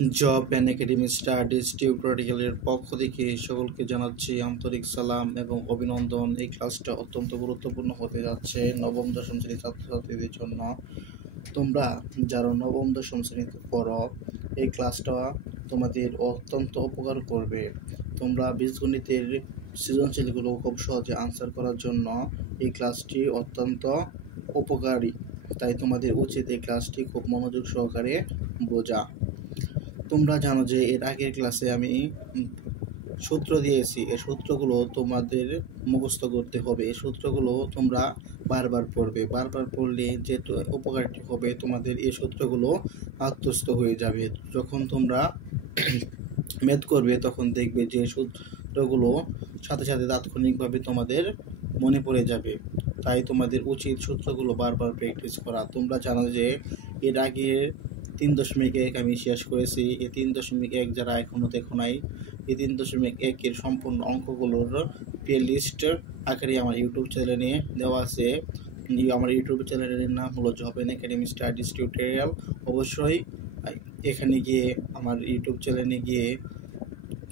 Job and academy studies টিউটোরিয়ালের পক্ষ থেকে সকলকে জানাচ্ছি আন্তরিক সালাম এবং অভিনন্দন। এই ক্লাসটা অত্যন্ত গুরুত্বপূর্ণ হতে যাচ্ছে নবম দশম শ্রেণীর ছাত্রছাত্রীদের জন্য। তোমরা যারা নবম দশম শ্রেণীতে পড়ো, এই ক্লাসটা তোমাদের অত্যন্ত উপকার করবে। তোমরা বীজগণিতের সৃজনশীলগুলো খুব সহজে আনসার করার জন্য এই ক্লাসটি অত্যন্ত উপকারী। তাই তোমাদের উচিত এই ক্লাসটি খুব মনোযোগ সহকারে বোঝা। তোমরা জানো যে এর আগের ক্লাসে আমি সূত্র দিয়েছি। এই সূত্রগুলো তোমাদের মুখস্থ করতে হবে। এই সূত্রগুলো তোমরা বারবার পড়বে। বারবার পড়লে যে উপকারটি হবে, তোমাদের এই সূত্রগুলো আত্মস্থ হয়ে যাবে। যখন তোমরা ম্যাথ করবে তখন দেখবে যে সূত্রগুলো সাথে সাথে তাৎক্ষণিকভাবে তোমাদের মনে পড়ে যাবে। তাই তোমাদের উচিত সূত্রগুলো বারবার প্র্যাকটিস করা। তোমরা জানো যে এর আগে 3.1 আমি শেষ করেছি। এই 3.1 যারা এখনও দেখো নাই, এই 3.1 সম্পূর্ণ অঙ্কগুলোর প্লে লিস্ট আকারে আমার ইউটিউব চ্যানেলে দেওয়া আছে। আমার ইউটিউব চ্যানেলের নাম হলো job and academy studies tutorial. অবশ্যই এখানে গিয়ে আমার ইউটিউব চ্যানেলে গিয়ে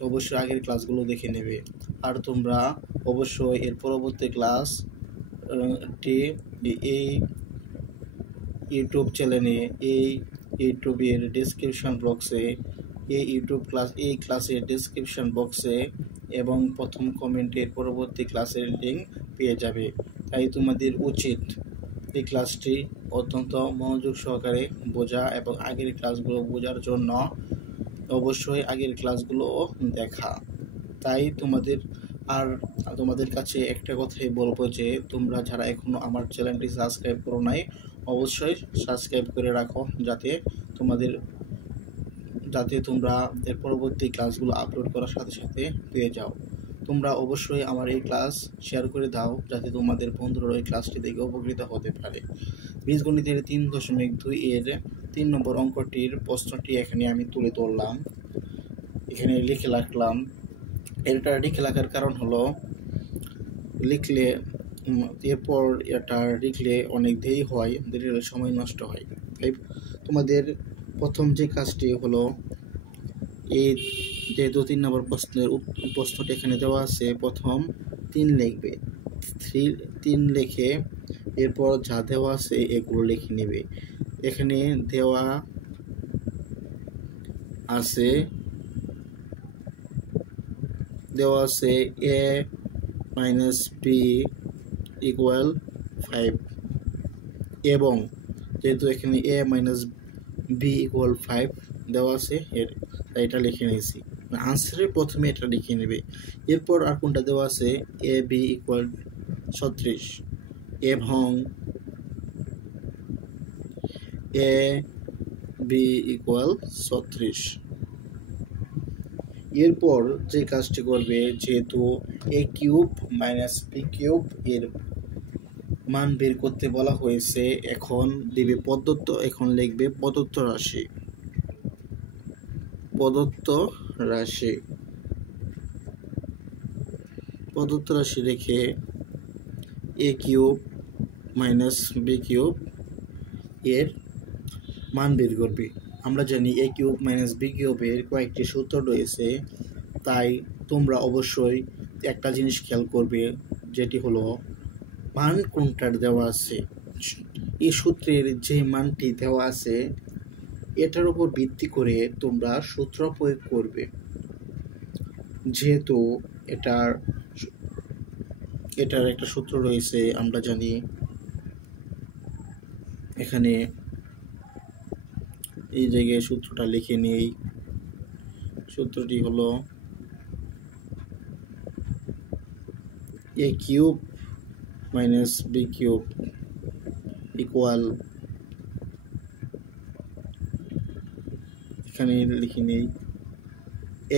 অবশ্যই আগের ক্লাসগুলো দেখে নেবে। আর তোমরা অবশ্যই এর পরবর্তী ক্লাসটি এই ইউটিউব চ্যানেলে, এই ইউটিউবের ডেসক্রিপশন বক্সে, এই ক্লাসের ডেসক্রিপশন বক্সে এবং প্রথম কমেন্টের পরবর্তী ক্লাসের লিঙ্ক পেয়ে যাবে। তাই তোমাদের উচিত এই ক্লাসটি অত্যন্ত মনোযোগ সহকারে বোঝা এবং আগের ক্লাসগুলো বোঝার জন্য অবশ্যই আগের ক্লাসগুলো দেখা। তাই তোমাদের কাছে একটা কথাই বলবো যে তোমরা যারা এখনো আমার চ্যানেলটি সাবস্ক্রাইব করো নাই, অবশ্যই সাবস্ক্রাইব করে রাখো যাতে তোমরা এর পরবর্তী ক্লাসগুলো আপলোড করার সাথে সাথে পেয়ে যাও। তোমরা অবশ্যই আমার এই ক্লাস শেয়ার করে দাও যাতে তোমাদের বন্ধুরা এই ক্লাসটি দেখে উপকৃত হতে পারে। বীজগণিতের 3.2 এর 3 নম্বর অঙ্কটির প্রশ্নটি এখানে আমি তুলে ধরলাম, এখানে লিখে রাখলাম। এটা লিখে রাখার কারণ হলো এরপর এটা লিখলে অনেক দেরি হয়, দেরি হলে সময় নষ্ট হয়। তাই তোমাদের প্রথম যে কাজটি হলো, এই যেহেতু 3 নম্বর প্রশ্নটি এখানে দেওয়া আছে, প্রথম 3 লিখবে। 3 লিখে এরপর যা দেওয়া আছে এগুলো লিখে নেবে। এখানে দেওয়া আছে a মাইনাস বি ইকুয়াল 5 এবং যেহেতু এখানে a মাইনাস বি ইকুয়াল 5 দেওয়া আছে, এটা লিখে নিয়েছি। আনসারের প্রথমে এটা লিখে নেবে। এরপর আর কোনটা দেওয়া আছে, এ বি ইকুয়াল 36 এবং এ বি ইকুয়াল 36। এরপর যে কাজটি করবে, যেহেতু এ কিউব মাইনাস বি কিউব এর মান বের করতে বলা হয়েছে, এখন দিবে এখন লিখবে প্রদত্ত রাশি রেখে এ কিউব মাইনাস বি কিউব এর মান বের করবে। আমরা জানি এ কিউব মাইনাস বি কিউবের কয়েকটি সূত্র রয়েছে, তাই তোমরা অবশ্যই একটা জিনিস খেয়াল করবে, যেটি হলো মান কোনটার দেওয়া আছে। এই সূত্রের যে মানটি দেওয়া আছে এটার উপর ভিত্তি করে তোমরা সূত্র প্রয়োগ করবে। যেহেতু এটার একটা সূত্র রয়েছে, আমরা জানি এখানে এই জায়গায় সূত্রটা লিখে নেই। সূত্রটি হলো a cube minus b cube equal, এখানে লিখে নেই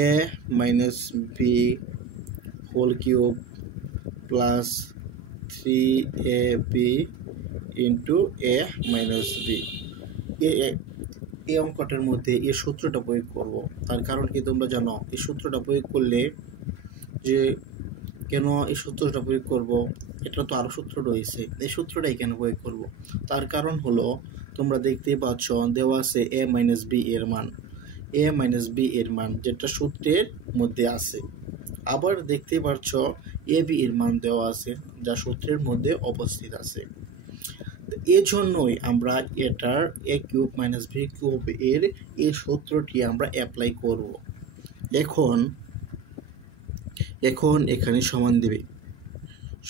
a minus b whole cube plus 3ab into a minus b. এই অঙ্কটার মধ্যে এই সূত্রটা প্রয়োগ করব। তার কারণ কি তোমরা জানো, এই সূত্রটা প্রয়োগ করলে যে কেন এই সূত্রটা প্রয়োগ করব, এটা তো আরও সূত্র রয়েছে, এই সূত্রটাই কেন প্রয়োগ করব, তার কারণ হলো তোমরা দেখতেই পাচ্ছ দেওয়া আছে এ মাইনাস বি এর মান। এ মাইনাস বি এর মান, যেটা সূত্রের মধ্যে আছে। আবার দেখতে পাচ্ছ এ বি এর মান দেওয়া আছে, যা সূত্রের মধ্যে অবস্থিত আছে। এজন্যই আমরা এটার এ কিউব মাইনাস বি কিউব এর এই সূত্রটি আমরা অ্যাপ্লাই করব। এখন এখানে সমান দেবে,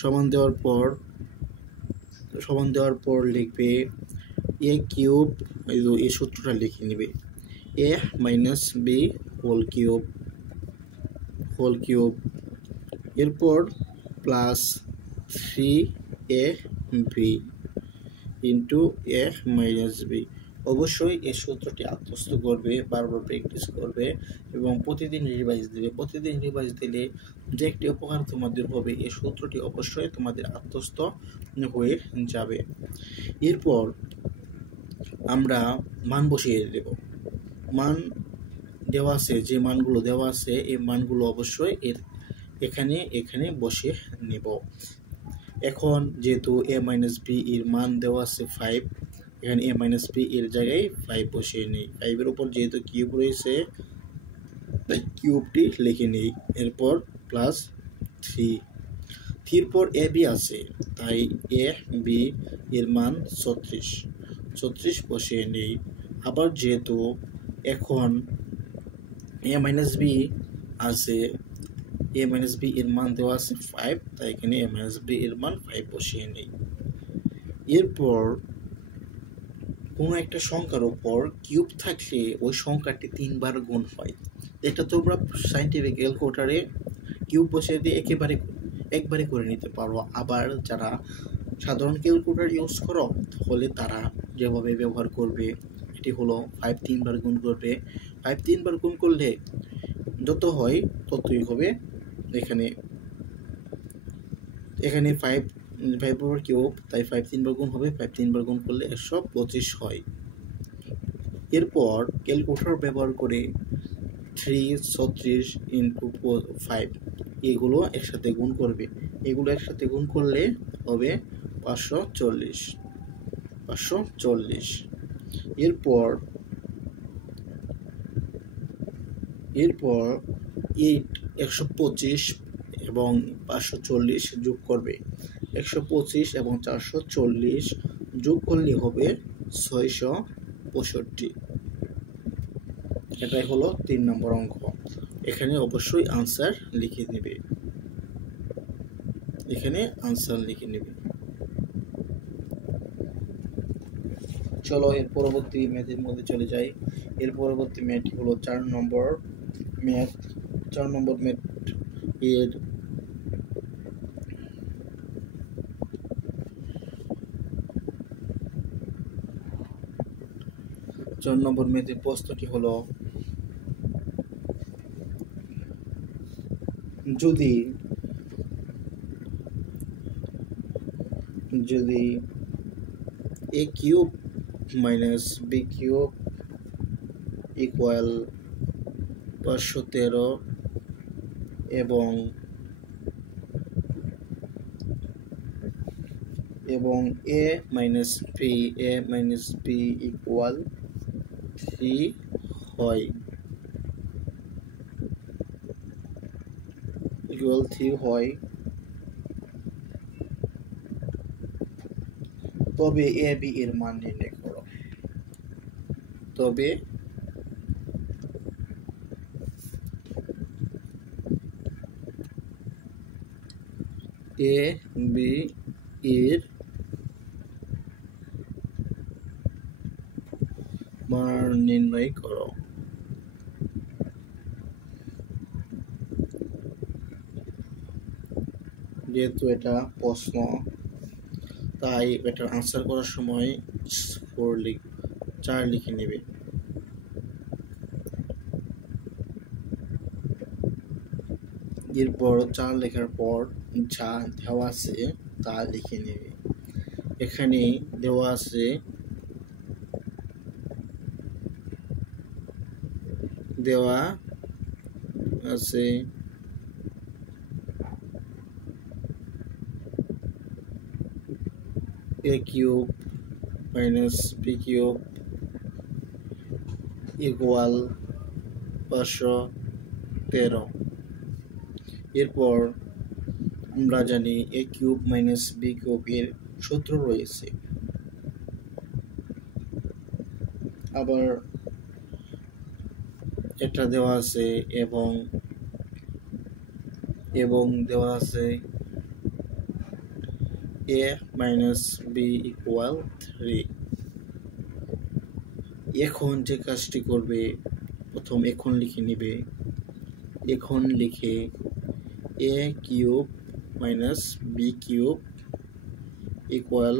সমান দেওয়ার পর লিখবে এ কিউব, এই সূত্রটা লিখে নেবে এ মাইনাস বি হোল কিউব, এরপর plus 3 A B into a minus B. অবশ্যই এই সূত্রটি আত্মস্থ করবে, বারবার প্র্যাকটিস করবে এবং প্রতিদিন রিভাইজ দেবে। প্রতিদিন রিভাইজ দিলে যে একটি উপকার তোমাদের হবে, এই সূত্রটি অবশ্যই তোমাদের আত্মস্থ হয়ে যাবে। এরপর আমরা মান বসিয়ে দেব। মান দেওয়া আছে, যে মানগুলো দেওয়া আছে এই মানগুলো অবশ্যই এখানে বসিয়ে নেব। এখন যেহেতু এ মাইনাস বি এর মান দেওয়া আছে 5, এখানে এ মাইনাস বি এর জায়গায় 5 বসিয়ে নিই। 5 এর উপর যেহেতু কিউব রয়েছে তাই কিউবটি লিখে নিই। এরপর প্লাস 3 পর এ বি আছে, তাই এ বি এর মান 34 বসিয়ে নিই। আবার যেহেতু এখন এ মাইনাস বি আছে, এ মাইনাস বি এর মান দেওয়া আছে 5, তাই এখানে এ মাইনাস বি এর মান 5 বসিয়ে নেই। এরপর কোনো একটা সংখ্যার উপর কিউব থাকলে ওই সংখ্যাটি 3 বার গুণ হয়। এটা তোমরা সাইন্টিফিক ক্যালকুলেটরে কিউব বসিয়ে দিয়ে একবারে করে নিতে পারো। আবার যারা সাধারণ ক্যালকুলেটর ইউজ করো তাহলে তারা যেভাবে ব্যবহার করবে, এটি হলো 5 3 বার গুণ করবে। 5 3 বার গুণ করলে যত হয় ততই হবে। এখানে 5 ওভার কিউব, তাই 5 3 বার গুণ হবে। 5 3 বার গুণ করলে 125 হয়। এরপর ক্যালকুলেটর ব্যবহার করে 36 ইন্টু 5 এগুলো একসাথে গুণ করবে। এগুলো একসাথে গুণ করলে হবে 540। এরপর 125 এবং 540 যোগ করবে। 125 এবং 440 যোগ করলে হবে 665। এটাই হলো 3 নম্বর অঙ্ক। এখানে অবশ্যই আনসার লিখে নেবে। চলো এর পরবর্তী ম্যাথের মধ্যে চলে যাই। এর পরবর্তী ম্যাথটি হলো 4 নম্বর ম্যাথ। 4 নম্বর ম্যাথ এর ম্যাথের প্রশ্নটি হলো, যদি a cube minus b cube equal 513 এবং a মাইনাস b ইকুয়াল 3 হয়, তবে এ বি এর মান নির্ণয় করো। তবে এ বি এর মান নির্ণয় করো। যেহেতু এটা প্রশ্ন, তাই এটার আনসার করার সময় 4 লিখে নেবে। এরপর 4 লেখার পর যা দেওয়া আছে তা লিখে নেবে। এখানে দেওয়া আছে a cube minus b cube equal 513। এরপর আমরা জানি a cube minus b cube এর সূত্র রয়েছে। আবার এটা দেওয়া আছে এবং দেওয়া আছে a মাইনাস b ইকুয়াল 3। এখন যে কাজটি করবে, প্রথম এখন লিখে নিবে, এখন লিখে a cube minus b cube equal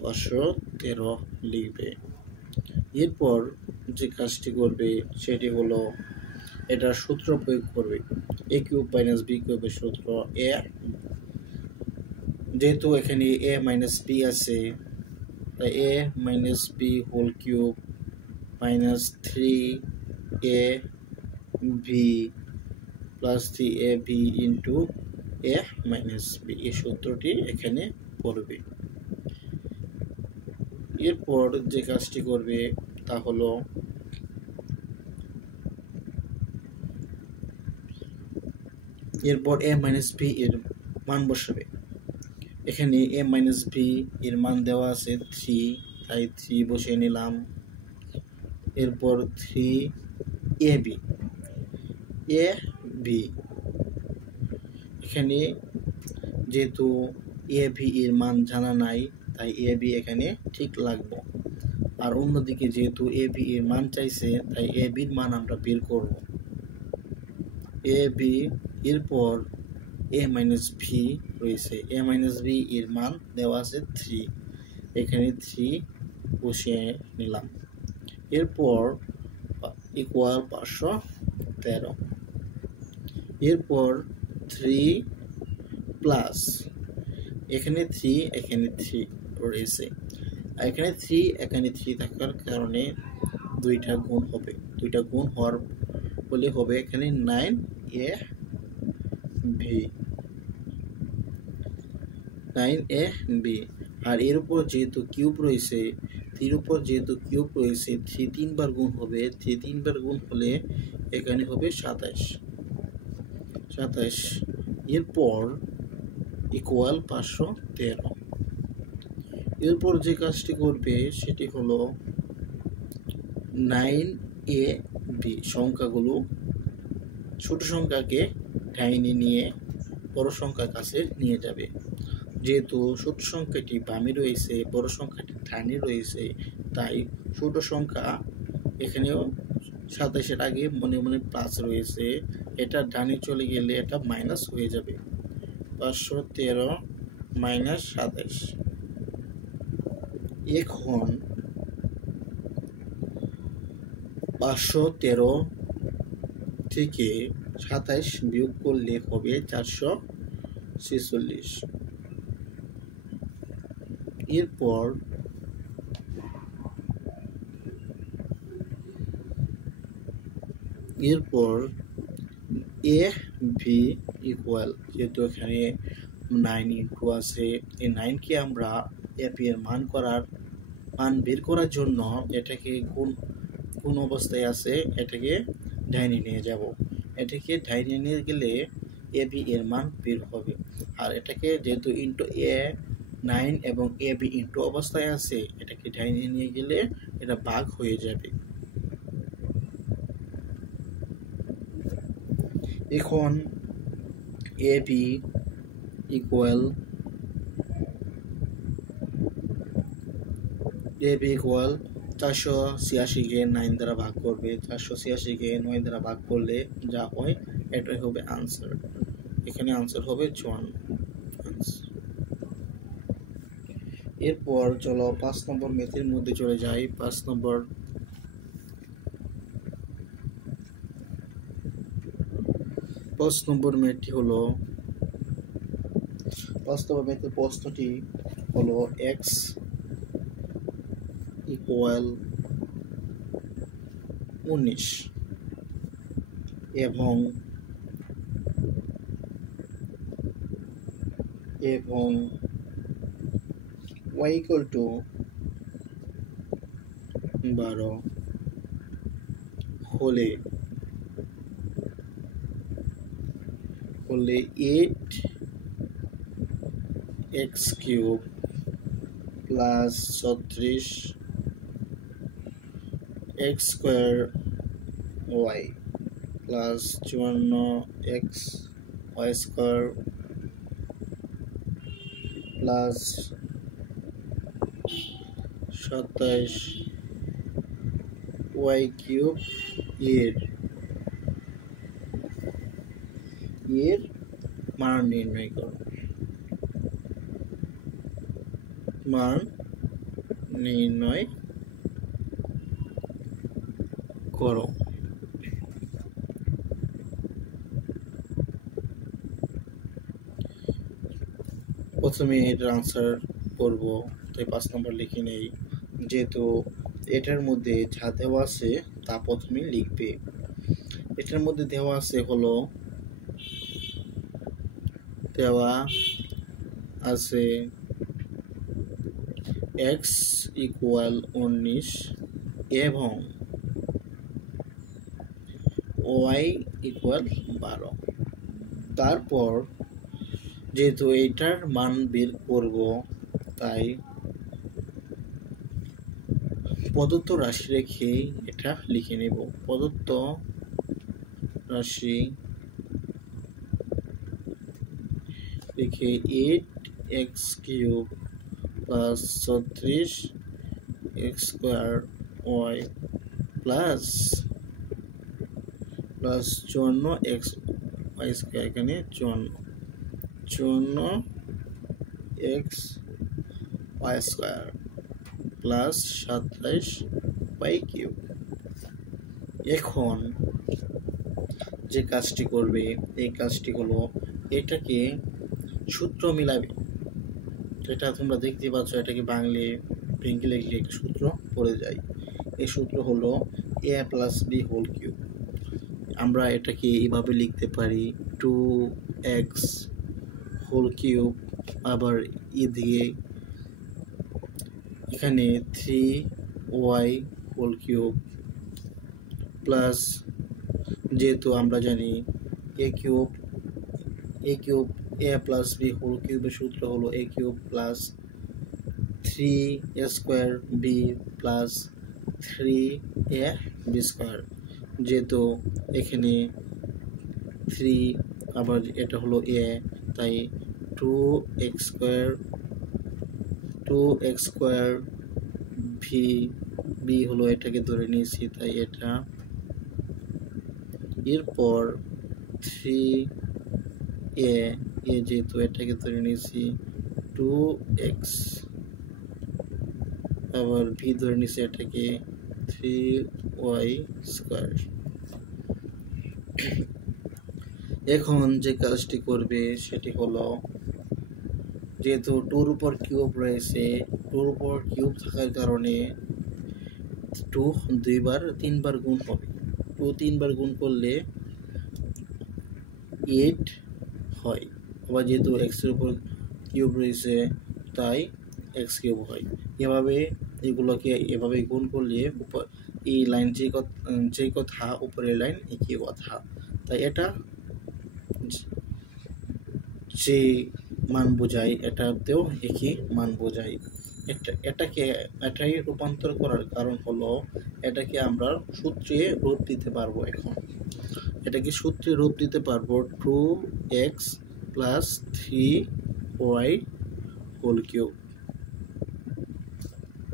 513 লিখবে। এরপর যে কাজটি করবে সেটি হলো এটার সূত্র প্রয়োগ করবে, a কিউব মাইনাস b কিউবের সূত্র a, যেহেতু এখানে a মাইনাস b আছে তাই a minus b whole cube minus 3ab plus 3ab into a minus b, এই সূত্রটি এখানে পড়বে। এরপর যে কাজটি করবে তা হলো এরপর a মাইনাস b এর মান বসাবে। এখানে a মাইনাস b এর মান দেওয়া আছে 3, তাই 3 বসিয়ে নিলাম। এরপর 3ab এখানে যেহেতু ab এর মান জানা নাই তাই ab এখানে ঠিক লাগবে। আর অন্যদিকে যেহেতু ab এর মান চাইছে তাই ab এর মান আমরা বের করব। ab এরপর a মাইনাস v রয়েছে, a মাইনাস v এর মান দেওয়া আছে 3, এখানে 3 বসিয়ে নিলাম। এরপর ইকুয়াল 513। এরপর 3 প্লাস এখানে 3 এখানে 3 রয়েছে, এখানে 3 এখানে 3 থাকার কারণে দুইটা গুণ হবে, দুইটা গুণ হওয়ার বলে হবে এখানে 9ab। আর এর উপর যেহেতু কিউব রয়েছে, 3 উপর যেহেতু কিউব রয়েছে 3 3বার গুণ হবে, 3 3বার গুণ হলে এখানে হবে 27। এরপর ইকুয়াল 513। এরপর যে কাজটি করবে সেটি হলো 9ab সংখ্যাগুলো, ছোট সংখ্যাকে ডাইনে নিয়ে বড় সংখ্যার কাছে নিয়ে যাবে। যেহেতু ছোট সংখ্যাটি বামে রয়েছে, বড় সংখ্যাটি ডাইনে রয়েছে, তাই ছোট সংখ্যা এখানেও 27-এর আগে মনে মনে প্লাস রয়েছে, এটা ডানে চলে গেলে এটা মাইনাস হয়ে যাবে। 513 মাইনাস 27। এখন 513 থেকে 27 বিয়োগ করলে হবে 446। এরপর a b ইকুয়াল, যেহেতু এখানে 9 ইন্টু আছে, এই 9কে আমরা a b এর মান বের করার জন্য এটাকে কোন অবস্থায় আছে এটাকে ডাইনে নিয়ে যাব। এটাকে ডাইনে নিয়ে গেলে a b এর মান বের হবে। আর এটাকে যেহেতু ইন্টু a 9 এবং a b ইন্টু অবস্থায় আছে, এটাকে ডাইনে নিয়ে গেলে এটা ভাগ হয়ে যাবে। এখন ab ইকুয়াল 486কে 9 দ্বারা ভাগ করবে, 486কে 9 দ্বারা ভাগ করলে যা হয় এটাই হবে আনসার। এখানে আনসার হবে 54। এরপর চলো 5 নম্বর ম্যাথের মধ্যে চলে যাই। 5 নম্বর ম্যাথটি হলো, 5 নম্বর ম্যাথের প্রশ্নটি হলো x ইকুয়াল 19 এবং y ইকুয়াল টু 12 হলে করলে 8x³ plus 36x² plus 54xy² plus 27y³ এর মান নির্ণয় করো। মান নির্ণয় করো। প্রথমে এটার আনসার করব, তাই 5 নম্বর লিখে নেই। যেহেতু এটার মধ্যে যা দেওয়া আছে তা প্রথমে লিখবে। এটার মধ্যে দেওয়া আছে হলো দেওয়া আছে x = 19 এবং y = 12। তারপর যেহেতু এইটার মান বের করব, তাই প্রদত্ত রাশি রেখে এটা লিখে নেব। প্রদত্ত রাশি রেখে 8x³ plus 36x² plus 54xy², এখানে 54xy² প্লাস 27y³। এখন যে কাজটি করবে, এই কাজটি হলো এটাকে সূত্র মিলাবে। এটা তোমরা দেখতে পাচ্ছ, এটাকে বাংলায় ভেঙে লিখলে একটা সূত্র পড়ে যায়। এই সূত্র হলো a + b3। আমরা এটাকে এইভাবে লিখতে পারি 2x³ আবার এদিকে এখানে 3y³ প্লাস, যেহেতু আমরা জানি a + b3 এর সূত্র হলো a³ plus 3a² plus 3ab²। যেহেতু এখানে 3 আবার এটা হলো a, তাই 2x² b হলো এটাকে ধরে নিয়েছি, তাই এটা। এরপর 3a যেহেতু এটাকে ধরে নিয়েছি 2x, আবার v ধরে নিয়েছি এটাকে 3y²। এখন যে কাজটি করবে সেটি হলো, যেহেতু 2 উপর কিউব রয়েছে, 2 উপর কিউব থাকার কারণে 2 3বার গুণ হবে। 2 3বার গুণ করলে 8 হয়। আবার যেহেতু x এর উপর কিউব রয়েছে তাই x³ হয়। এভাবে এগুলোকে এভাবে গুণ করলে এই লাইন যে কথা উপরের লাইন একই কথা, তাই এটা যে মান বোঝায় এটাতেও একই মান বোঝায়। এটাই রূপান্তর করার কারণ হলো এটাকে আমরা সূত্রে রূপ দিতে পারবো। এখন এটাকে সূত্রে রূপ দিতে পারবো 2x প্লাস 3y³।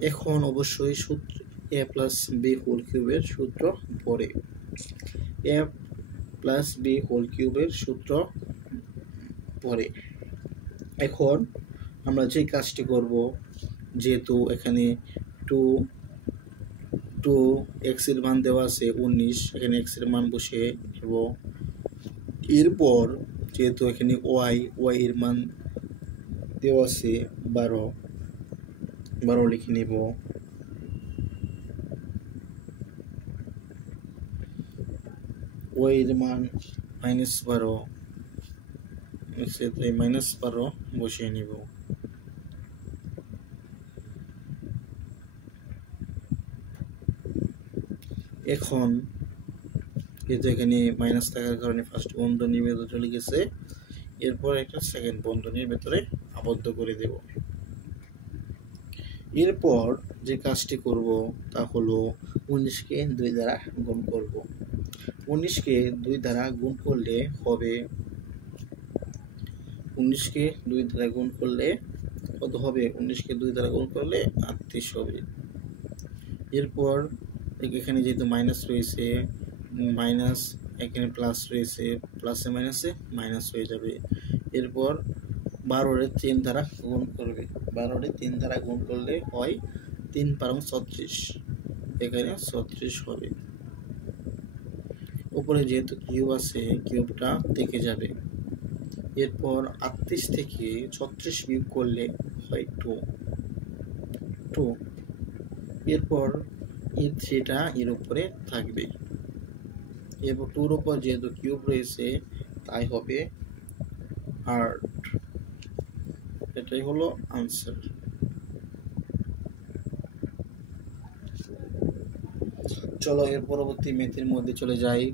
এখন অবশ্যই সূত্র a + b³ এর সূত্র পড়ে। a + b³ এর সূত্র পড়ে। এখন আমরা যে কাজটি করব, যেহেতু এখানে 2x এর মান দেওয়া আছে 19, এখানে x এর মান বসিয়ে দেব। এরপর যেহেতু এখানে y এর মান দেওয়া আছে 12 লিখে নেব। y এর মান -12 আছে, তাই -12 বসিয়ে নিব। এখন যেহেতু এখানে মাইনাস থাকার কারণে ফার্স্ট বন্ধনীর ভেতরে চলে গেছে, এরপর একটা সেকেন্ড বন্ধনীর ভেতরে আবদ্ধ করে দেব। এরপর যে কাজটি করব তা হলো 19কে 2 দ্বারা গুণ করব। 19কে 2 দ্বারা গুণ করলে হবে 19কে 2 দ্বারা গুণ করলে কত হবে? 19কে 2 দ্বারা গুণ করলে 38 হবে। এরপর এখানে যেহেতু মাইনাস রয়েছে, মাইনাস এখানে প্লাস রয়েছে, প্লাসে মাইনাসে মাইনাস হয়ে যাবে। এরপর 12 3 দ্বারা গুণ করবে। 12 3 দ্বারা গুণ করলে হয় 3 পারং 36, এখানে 36 হবে। উপরে যেহেতু কিউব আছে, কিউবটা থেকে যাবে। এরপর 38 থেকে 36 বিয়োগ করলে হয় 2। এরপর এই 3টা এর উপরে থাকবে। এরপর 2-র উপর যেহেতু কিউব রয়েছে তাই হবে 8। এটাই হলো আনসার। চলো এর পরবর্তী ম্যাথের মধ্যে চলে যাই।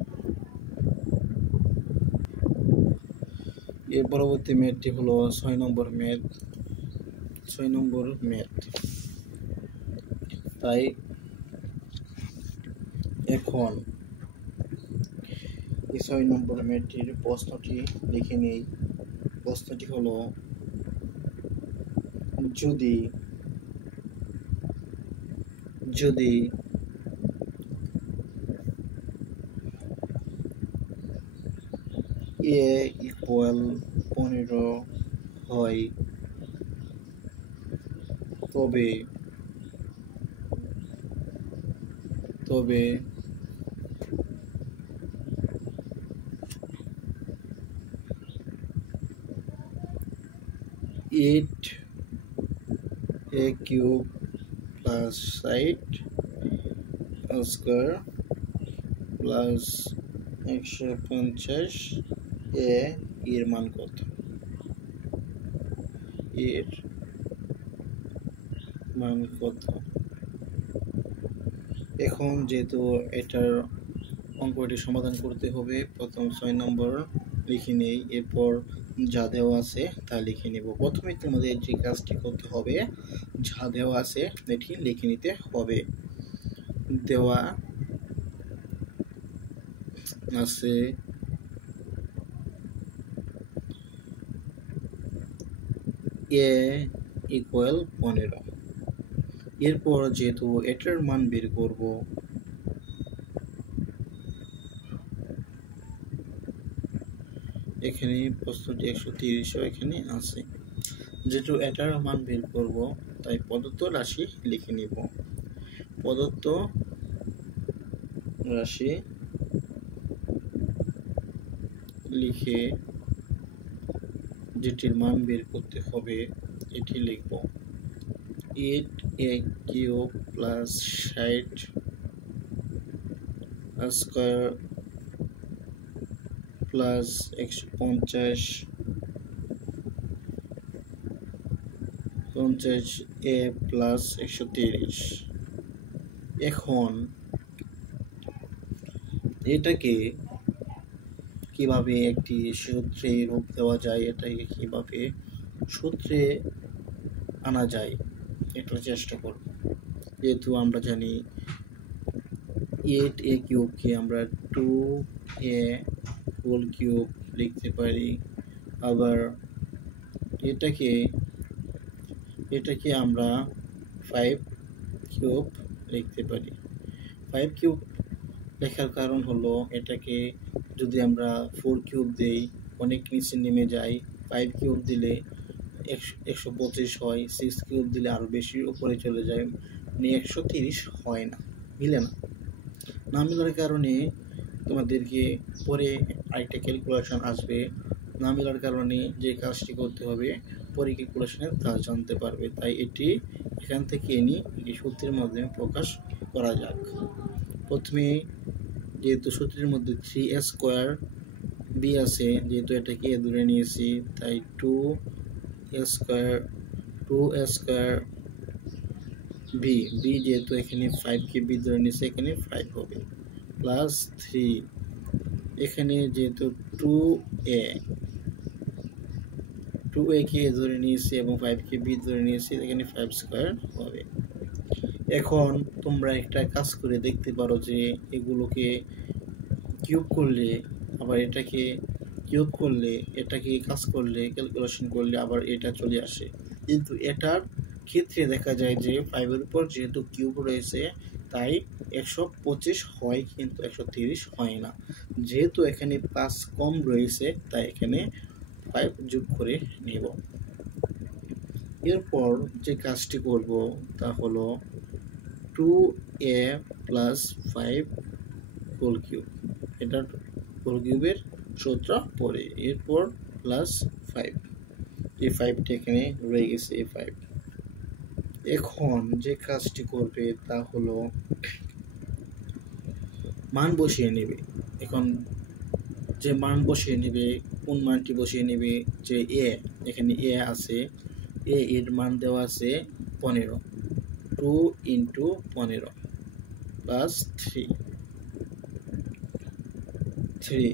এর পরবর্তী ম্যাথটি হলো 6 নম্বর ম্যাথ। 6 নম্বর ম্যাথ। তাই এখন এই 6 নম্বর ম্যাথটির প্রশ্নটি লিখে নেই। প্রশ্নটি হলো, যদি a ইকুয়াল 15 হয় তবে 8a cube plus 60 square plus 150 এর মান কত? এর মান কত? এখন যেহেতু এটার অঙ্কটি সমাধান করতে হবে, প্রথম 6 নম্বর লিখে নেই, এরপর যা দেওয়া আছে তা লিখে নেব। প্রথমে তোমাদের যে কাজটি করতে হবে, যা দেওয়া আছে এটি লিখে নিতে হবে। দেওয়া আছে a ইকুয়াল 15। এরপর যেহেতু এটার মান বের করব, এখানে প্রশ্নটি 130 এখানে আছে। যেহেতু এটার মান বের করব তাই প্রদত্ত রাশি লিখে নিব। প্রদত্ত রাশি লিখে যেটির মান বের করতে হবে এটি লিখব। 8a cube plus 60 square plus 150 a plus 130। এখন এটাকে কিভাবে একটি সূত্রে রূপ দেওয়া যায়, এটাকে কিভাবে সূত্রে আনা যায় এটা চেষ্টা করব। যেহেতু আমরা জানি 8a কিউবকে আমরা 2a হোল কিউব লিখতে পারি, আবার এটাকে আমরা 5 কিউব লিখতে পারি। 5 কিউব লেখার কারণ হলো, এটাকে যদি আমরা 4 কিউব দেই অনেক নিচে নেমে যায়, 5 কিউব দিলে 125 হয়, 6 কিউব দিলে আরও বেশি উপরে চলে যায়, মানে 130 হয় না, মিলে না মেলার কারণে তোমাদেরকে পরে আরেকটা ক্যালকুলেশন আসবে, না মেলার কারণে যে কাজটি করতে হবে পরে ক্যালকুলেশনের কাজ জানতে পারবে। তাই এটি এখান থেকে এনে এই সূত্রের মাধ্যমে প্রকাশ করা যাক। প্রথমে যেহেতু সূত্রের মধ্যে 3a স্কয়ার b আছে, যেহেতু এটাকে a ধরে নিয়েছি তাই 2a স্কয়ার b যেহেতু এখানে 5 কে b ধরে নিয়েছে এখানে 5 হবে, প্লাস 3 এখানে যেহেতু 2a কে ধরে নিয়েছি এবং 5 কে বি ধরে নিয়েছি, এখানে 5 স্কয়ার হবে। এখন তোমরা একটা কাজ করে দেখতে পারো যে এগুলোকে কিউব করলে আবার এটাকে কিউব করলে এটাকে কাজ করলে ক্যালকুলেশন করলে আবার এটা চলে আসে, কিন্তু এটার ক্ষেত্রে দেখা যায় যে 5 এর উপর যেহেতু কিউব রয়েছে তাই 125 হয় কিন্তু 130 হয় না। যেহেতু এখানে 5 কম রয়েছে তাই এখানে 5 যোগ করে নেব। এরপর যে কাজটি করব তা হলো 2a প্লাস 5 হোল কিউব, এটা হোল কিউবের সূত্র পড়ে, এরপর প্লাস 5, এই 5টা এখানে রয়ে গেছে এই 5। এখন যে কাজটি করবে তা হলো মান বসিয়ে নেবে। এখন যে মান বসিয়ে নেবে, কোন মানটি বসিয়ে নেবে, যে এ এখানে এ আছে, এর মান দেওয়া আছে 15, 2 ইন্টু 15 প্লাস 3।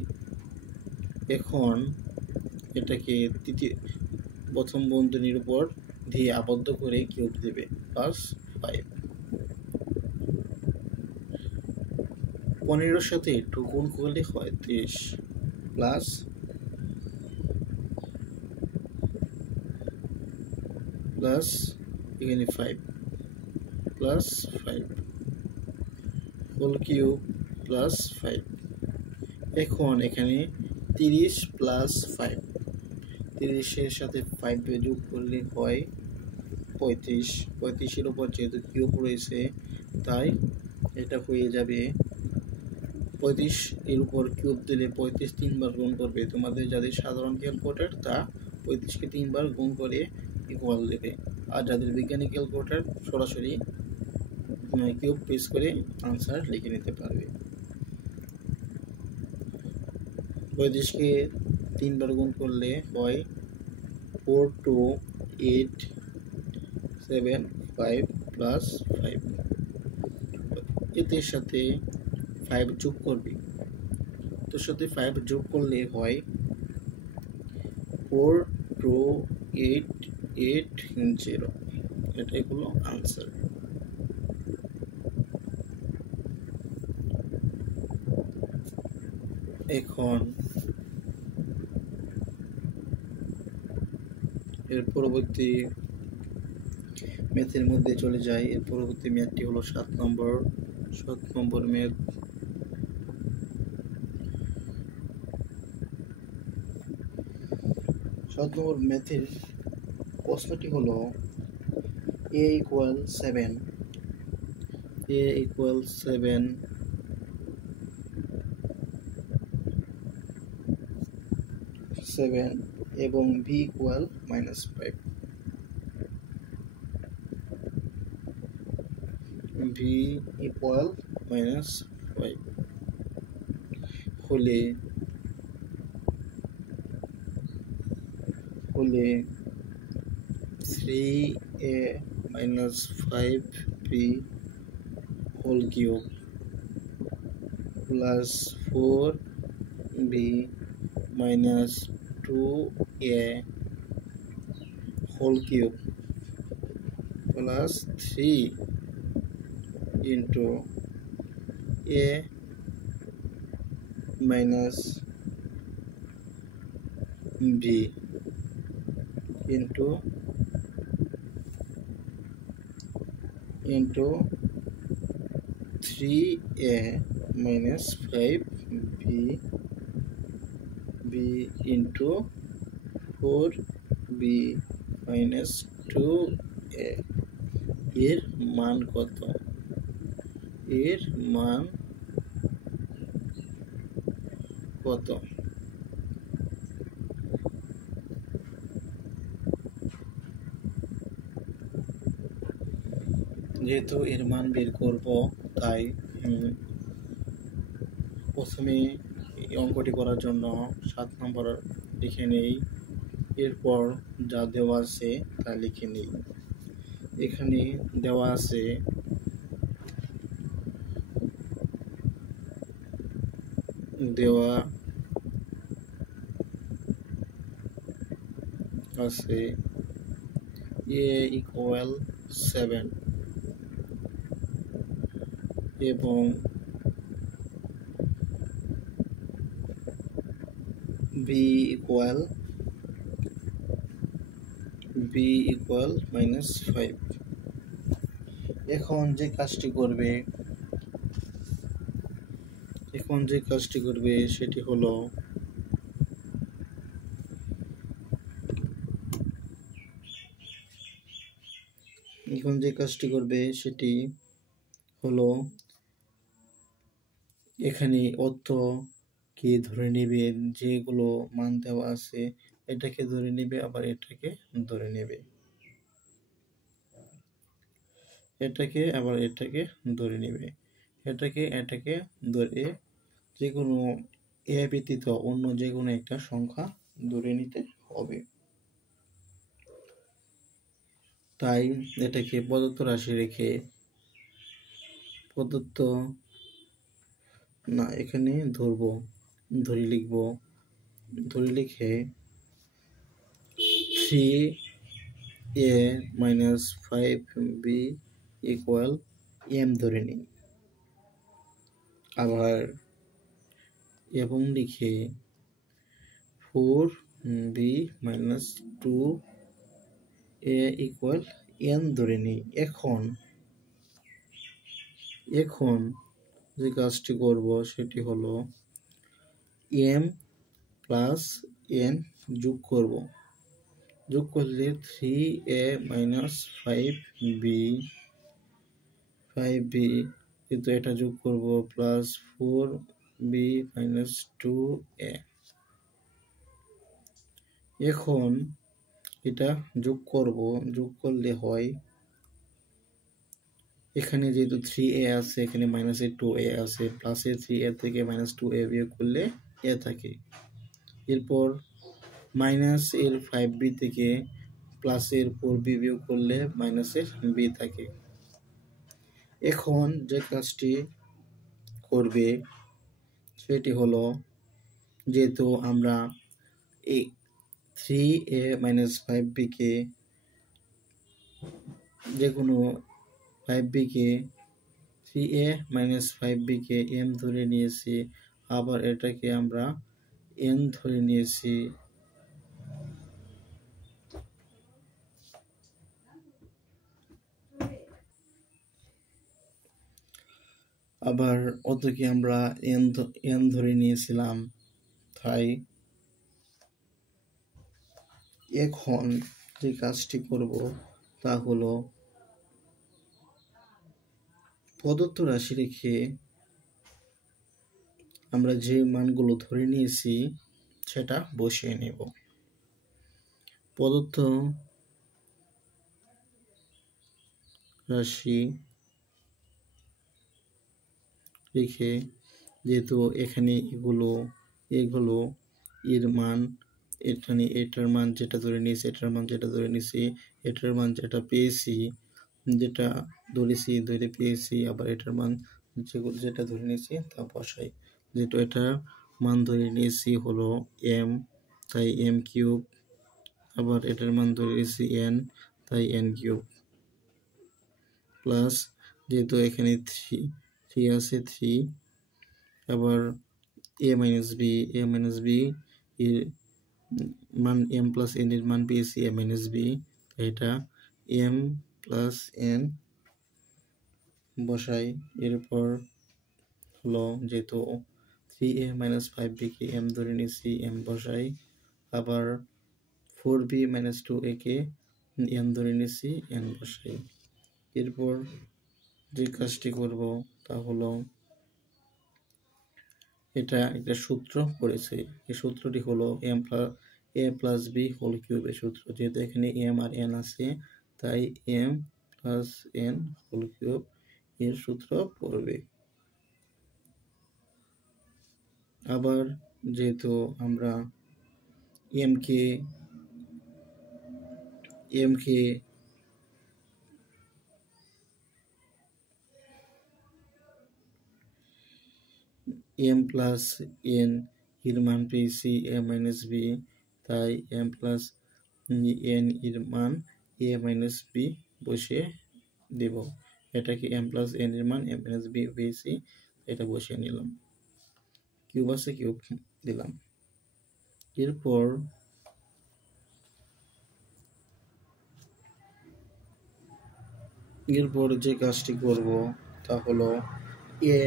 এখন এটাকে প্রথম বন্ধনীর উপর দিয়ে আবদ্ধ করে কিউব দেবে, প্লাস 5। 15 সাথে 2 গুণ করলে হয় 30, প্লাস এখানে 5 প্লাস 5 হোল কিউব প্লাস 5। এখন এখানে 30 প্লাস 5, 30-এর সাথে 5 যোগ করলে হয় 35, 35-এর উপর যেহেতু কিউব রয়েছে তাই এটা হয়ে যাবে 35 এর উপর কিউব দিলে 35 3 বার গুণ করবে। তোমাদের যাদের সাধারণ ক্যালকুলেটর তা 35-কে 3 বার গুণ করে ইকুয়াল দেবে, আর যাদের বিজ্ঞানী ক্যালকুলেটর সরাসরি কিউব পেস করে আনসার লিখে নিতে পারবে। 35-কে 3 বার গুণ করলে হয় 4 2 8 7 5 প্লাস 5, এর সাথে 5 যোগ করবে, তোর সাথে 5 যোগ করলে হয় 4 2 8 8 0, এটাই হলো আনসার। এখন এর পরবর্তী ম্যাথের মধ্যে চলে যায়। এর পরবর্তী ম্যাথটি হলো 7 নম্বর ম্যাথ। 7 নম্বর ম্যাথের প্রশ্নটি হলো a ইকুয়াল 7, এবং b ইকুয়াল -5, b ইকুয়াল -5 হলে 3a -5b whole cube plus 4b -2a whole cube plus 3 into a minus b into 3a -5b into 4b -2a, এর মান কত? যেহেতু এর মান বের করব তাই প্রথমে এই অঙ্কটি করার জন্য 7 নম্বর লিখে নেই, এরপর যা দেওয়া আছে তা লিখে নেই। এখানে দেওয়া আছে দেওয়া আছে a ইকুয়াল 7 এবং b ইকুয়াল -5। এখন যে কাজটি করবে সেটি হলো এখানে অর্থকে ধরে নেবে, যেগুলো মান দেওয়া আছে এটাকে ধরে নেবে, আবার এটাকে ধরে নেবে, এটাকে ধরে যে কোনো এ ব্যতীত অন্য যে কোনো একটা সংখ্যা ধরে নিতে হবে। তাই এটাকে প্রদত্ত রাশি রেখে এখানে ধরে লিখে 3a - 5b ইকুয়াল m ধরে নিই, আবার এবং লিখে 4b - 2a ইকুয়াল n ধরে নিই। এখন যে কাজটি করব সেটি হলো m প্লাস n যোগ করলে 3a - 5b কিন্তু এটা যোগ করব প্লাস 4b - 2a। এখন এটা যোগ করলে হয়, এখানে যেহেতু 3a আছে, এখানে -2a আছে, প্লাসের 3a থেকে -2a বিয়োগ করলে a থাকে। এরপর এর 5b থেকে প্লাসের 4b বিয়োগ করলে মাইনাসের b থাকে। এখন যে কাজটি করবে সেটি হলো, যেহেতু আমরা এই 3a - 5b কে যে কোনো 5b কে 3a - 5b কে m ধরে নিয়েছি, আবার এটাকে আমরা n ধরে নিয়েছি, আবার ওটাকে আমরা n ধরে নিয়েছিলাম। তাই এখন যে কাজটি করব তা হলো প্রদত্ত রাশি রেখে আমরা যে মানগুলো ধরে নিয়েছি সেটা বসিয়ে নেব। প্রদত্ত রাশি রেখে, যেহেতু এখানে এগুলো এর মান, এটার মান যেটা ধরে নিয়েছি, এটার মান যেটা ধরে নিয়েছি, এটার মান যেটা পেয়েছি, যেটা ধরে পেয়েছি, আবার এটার মান যেটা ধরে নিয়েছি তা বসাই। যেহেতু এটার মান ধরে নিয়েছি হলো m, তাই m কিউব, আবার এটার মান ধরে নিয়েছি n, তাই n কিউব, প্লাস যেহেতু এখানে 3 আছে 3, আবার a - b এর মান m প্লাস n এর মান পেয়েছি a - b, এটা m প্লাস n বসাই। এরপর হলো, যেহেতু 3a - 5b কে m ধরে নিয়েছি, m বসাই, আবার 4b - 2a কে n ধরে নিয়েছি, n বসাই। এরপর যে কাজটি করব তা হলো, এটা একটা সূত্র পড়েছে, এই সূত্রটি হলো a প্লাস b হোল কিউবের সূত্র। যেহেতু এখানে m আর n আছে, তাই m plus n whole cube এর সূত্র পড়বে। আবার যেহেতু আমরা m কে এম প্লাস এন এর মান পেয়েছি এ মাইনাস বি, তাই এম প্লাস এন এর মান এ মাইনাস বি বসিয়ে দেব। এটাকে এম প্লাস এন এর মান এম মাইনাস বি পেয়েছি, এটা বসিয়ে নিলাম। কিউব আছে কিউব দিলাম। এরপর যে কাজটি করব তা হলো এ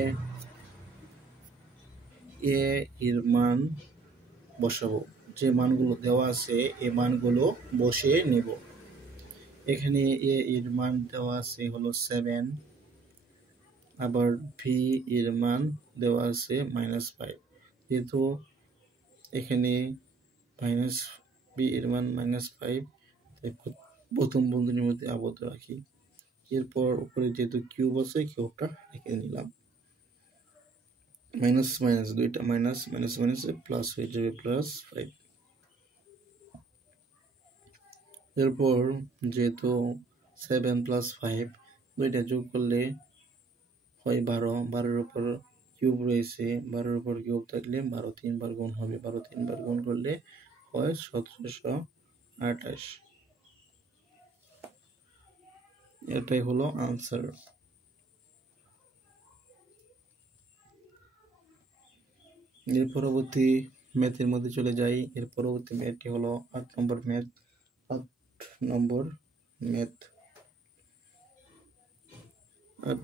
এর মান বসাবো। যে মানগুলো দেওয়া আছে এই মানগুলো বসিয়ে নিব। এখানে এ এর মান দেওয়া আছে হলো 7, আবার ভি এর মান দেওয়া আছে -5। যেহেতু এখানে মাইনাস বি এর মান -5, তাই প্রথম বন্ধনীর মধ্যে আবদ্ধ রাখি। এরপর উপরে যেহেতু কিউব আছে কিউবটা রেখে নিলাম। মাইনাস মাইনাস দুইটা মাইনাস মাইনাস মাইনাস প্লাস হয়ে যাবে +5। এরপর যেহেতু 7 + 5 দুইটা যোগ করলে হয় 12, 12-এর উপর কিউব রয়েছে, 12-এর উপর কিউব থাকলে 12 তিনবার গুণ হবে, 12 তিনবার গুণ করলে হয় 1728। এটাই হলো আনসার। এর পরবর্তী ম্যাথের মধ্যে চলে যাই। এর পরবর্তী ম্যাথটি হলো 8 নম্বর ম্যাথ। 8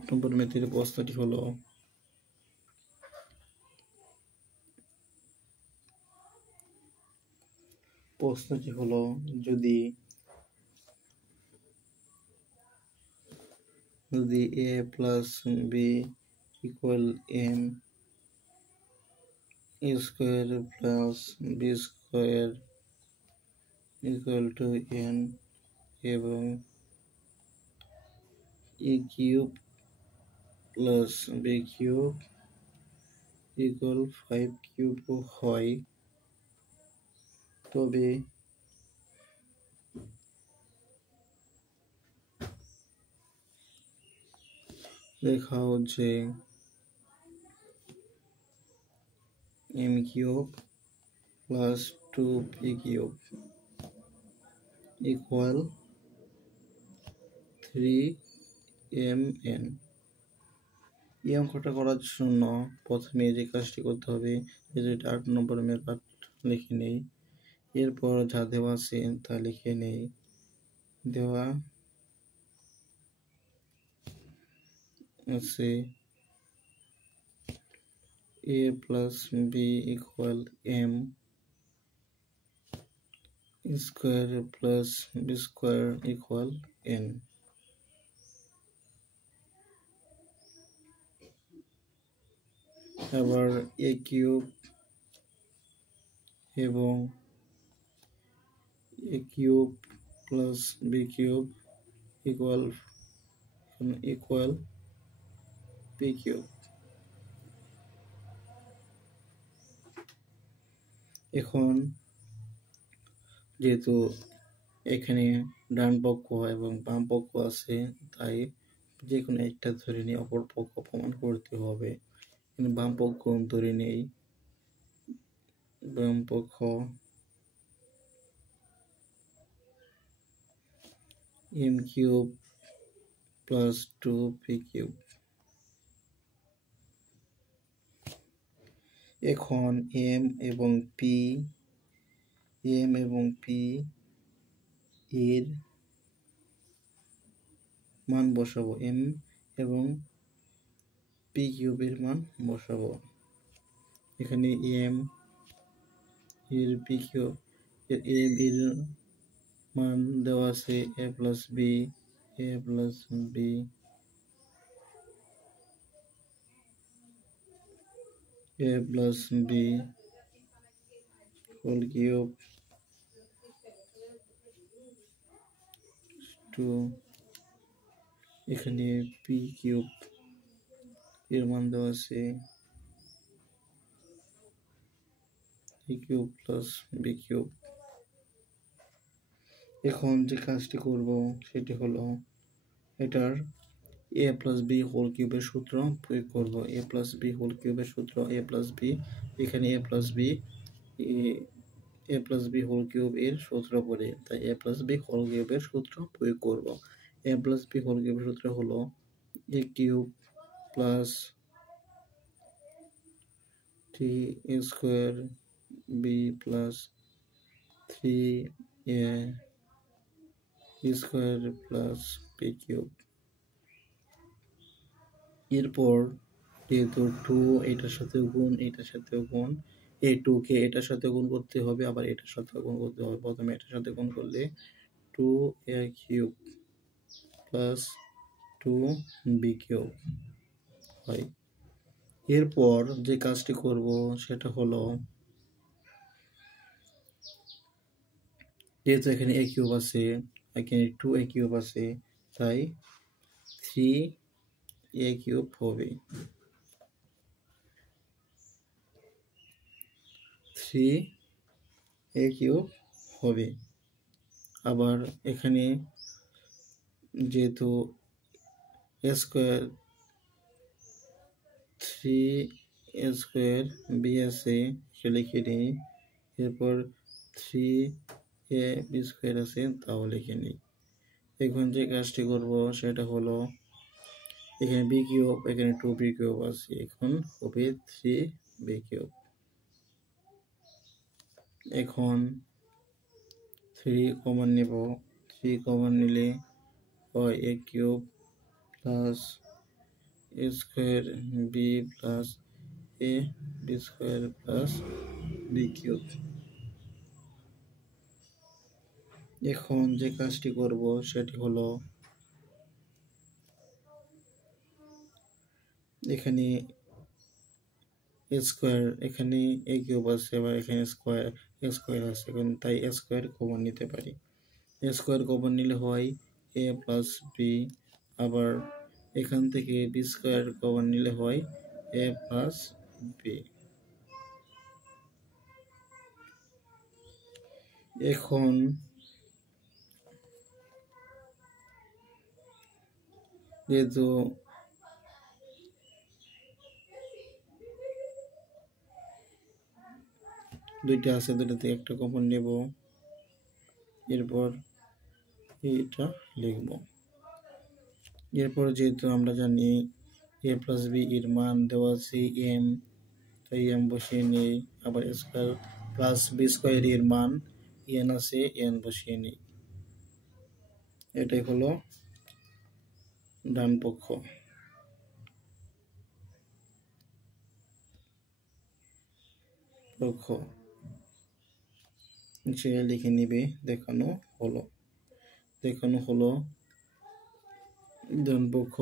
নম্বর ম্যাথের প্রশ্নটি হলো যদি a plus b equal m square plus b square equal to n এবং e cube plus b cube equal 5 cube হয়, তবে দেখাও যে m cube plus 2p cube equal 3mn। এই অঙ্কটা করার জন্য প্রথমে যে কাজটি করতে হবে, যেটা 8 নম্বর ম্যাথ লিখে নেই। এরপর যা দেওয়া আছে তা লিখে নেই। দেওয়া আছে a plus b equal m square plus b square equal n। আবার a কিউব এবং a cube plus b cube equal p cube. এখন যেহেতু এখানে ডান পক্ষ এবং বাম পক্ষ আছে, তাই যে কোনো একটা ধরে নিয়ে অপর পক্ষ প্রমাণ করতে হবে। বাম পক্ষ ধরে নেই, বাম পক্ষ m cube plus 2p cube. এখন m এবং p এর মান বসাবো, m এবং p কিউবের মান বসাবো। এখানে m এর p কিউব এর মান দেওয়া আছে a plus b whole cube to এখানে p কিউব এর মান দেওয়া আছে a cube plus b cube. এখন যে কাজটি করব সেটি হলো এটার এ প্লাস বি হোল কিউবের সূত্র প্রয়োগ করব। এ প্লাস বি হোল কিউবের সূত্র এ প্লাস বি, এখানে এ প্লাস বি হোল কিউব এর সূত্র পড়ে, তাই এ প্লাস বি হোল কিউবের সূত্র প্রয়োগ করব। এ প্লাস বি হোল কিউবের সূত্র হলো a cube plus three A square b plus three A square plus b cube. এরপর যেহেতু টু এটার সাথে গুণ, এটার সাথে গুণ, এই টু কে এটার সাথে গুণ করতে হবে, আবার এটার সাথে গুণ করতে হবে। প্রথমে এটার সাথে গুণ করলে two a cube plus two b cube হয়। এরপর যে কাজটি করব সেটা হলো, যেহেতু এখানে এ কিউব আছে, এখানে টু এ কিউব আছে, তাই থ্রি এ কিউব হবে। থ্রি এ কিউব হবে। আবার এখানে যেহেতু এ স্কোয়ার থ্রি এ স্কোয়ার বি আছে, সে লিখে নিই। এরপর থ্রি এ বি স্কোয়ার আছে, তাও লিখে নিই। এখন যে কাজটি করব সেটা হলো, এখানে বি কিউব, এখানে টু বি কিউব আছে, এখন হবে থ্রি বি কিউব। এখন থ্রি কমন নেব, থ্রি কমন নিলে হয় a cube plus a square b plus a b square plus b cube. এখন যে কাজটি করব সেটি হলো, এখানে স্কোয়ার, এখানে এ কিউব আছে, আবার এখানে স্কোয়ার আছে, এখন তাই স্কোয়ার কমন নিতে পারি। স্কোয়ার কমন নিলে হয় এ প্লাস বি, আবার এখান থেকে বি স্কোয়ার কমন নিলে হয় এ প্লাস বি। এখন যেহেতু দুইটা আছে, দুইটা থেকে একটা কমন নেব, এরপর এইটা লিখব। এরপর যেহেতু আমরা জানি এ প্লাস বি এর মান দেওয়া আছে এম, তাই এম বসিয়ে নেই। আবার স্কোয়ার প্লাস বি স্কোয়ার এর মান এন আছে, এন বসিয়ে নেই। এটাই হলো ডান পক্ষ। সে লিখে নিবে, দেখানো হলো ডান পক্ষ।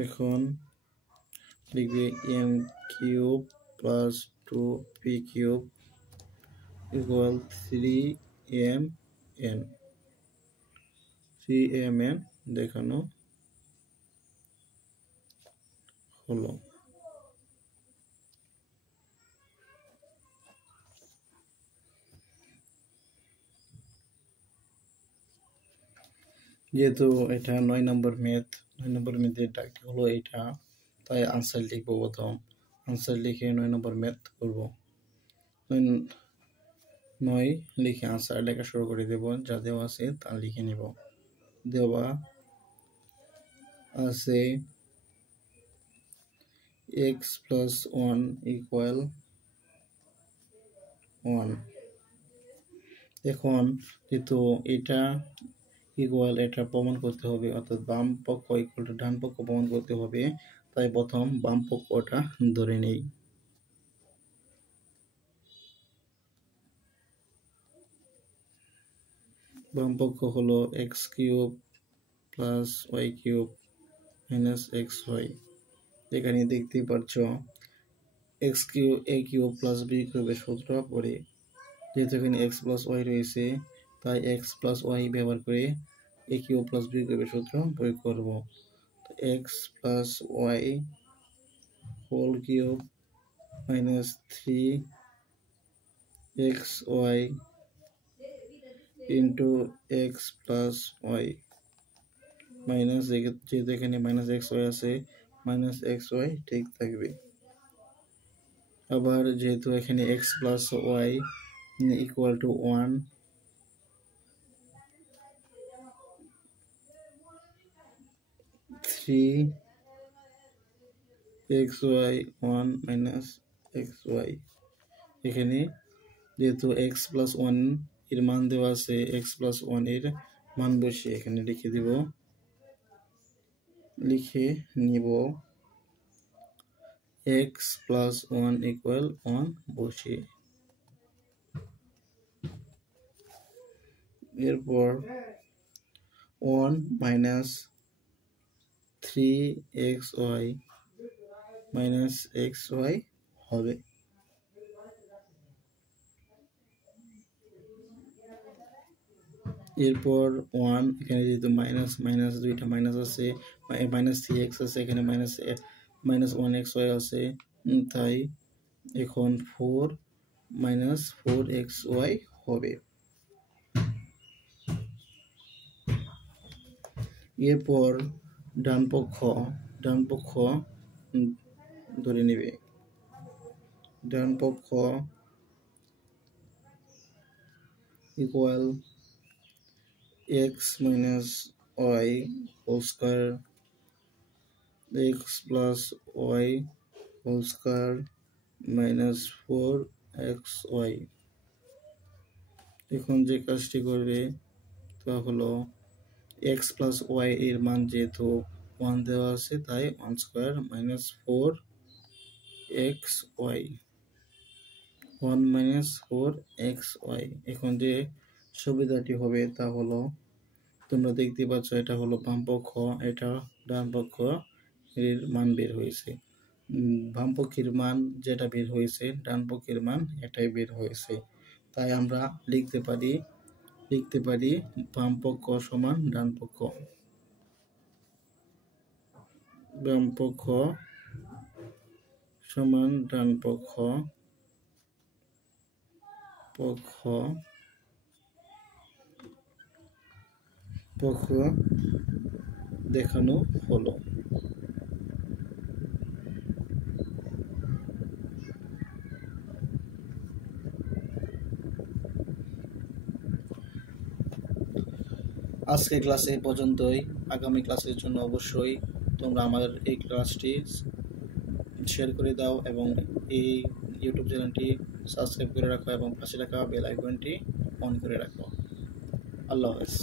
এখন লিখবে m cube plus two p cube equal three m n. দেখানো হলো। যেহেতু এটা 9 নম্বর ম্যাথের ডাকটি হলো এটা, তাই আনসার লিখবো। প্রথম আনসার লিখে 9 নম্বর ম্যাথ করব। 9 লিখে আনসার লেখা শুরু করে দেব। যা দেওয়া আছে তা লিখে নেব। দেওয়া আছে x plus 1 equal 1। এখন যেহেতু এটা ইকুয়াল, এটা প্রমাণ করতে হবে, অর্থাৎ বাম পক্ষ ইকুয়াল টু ডান পক্ষ প্রমাণ করতে হবে, তাই প্রথম বাম পক্ষটা ধরে নেই। বাম পক্ষ হলো x cube plus y cube minus x y. এখানে দেখতেই পাচ্ছ x cube a cube plus b কিউবের সূত্র পড়ে, যেহেতু এখানে এক্স প্লাস ওয়াই রয়েছে, তাই এক্স প্লাস ওয়াই ব্যবহার করে এ কিউব প্লাস বি কিউবের সূত্র প্রয়োগ করব। X plus y whole cube minus three x y into x plus y minus, যেহেতু এখানে মাইনাস এক্স ওয়াই আছে মাইনাস এক্স ওয়াই ঠিক থাকবে। আবার যেহেতু এখানে x plus y equal to 1, 3xy 1 minus x y, এখানে যেহেতু এক্স প্লাস ওয়ান এর মান দেওয়া আছে, এক্স প্লাস ওয়ান এর মান বসিয়ে এখানে লিখে নিব এক্স প্লাস ওয়ান ইকুয়াল 1 বসিয়ে। এরপর 1 minus 3xy minus x Y হবে। এরপর 1 এখানে যেহেতু মাইনাস দুইটা মাইনাস আছে, মাইনাস 3x আছে, এখানে মাইনাস 1xy আছে, তাই এখন 4 মাইনাস 4xy হবে। এরপর ডান পক্ষ ধরে নেবে, ডান পক্ষ equal x minus y whole square, x plus y whole square minus 4xy। এখন যে কাজটি করবে তা হলো x plus y এর মান যেহেতু 1 দেওয়া আছে তাই 1 square minus 4xy, 1 minus 4xy। এখন যে সুবিধাটি হবে তা হলো তোমরা দেখতে পাচ্ছ এটা হলো বাম পক্ষ, এটা ডান পক্ষ এর মান বের হয়েছে। বাম পক্ষের মান যেটা বের হয়েছে ডান পক্ষের মান এটাই বের হয়েছে, তাই আমরা লিখতে পারি বাম পক্ষ সমান ডান পক্ষ, বাম পক্ষ সমান ডান পক্ষ দেখানো হলো। আজকের ক্লাসে এই পর্যন্তই। আগামী ক্লাসের জন্য অবশ্যই তোমরা আমাদের এই ক্লাসটি শেয়ার করে দাও এবং এই ইউটিউব চ্যানেলটি সাবস্ক্রাইব করে রাখো এবং পাশে রাখা বেল আইকনটি অন করে রাখো। আল্লাহ হাফেজ।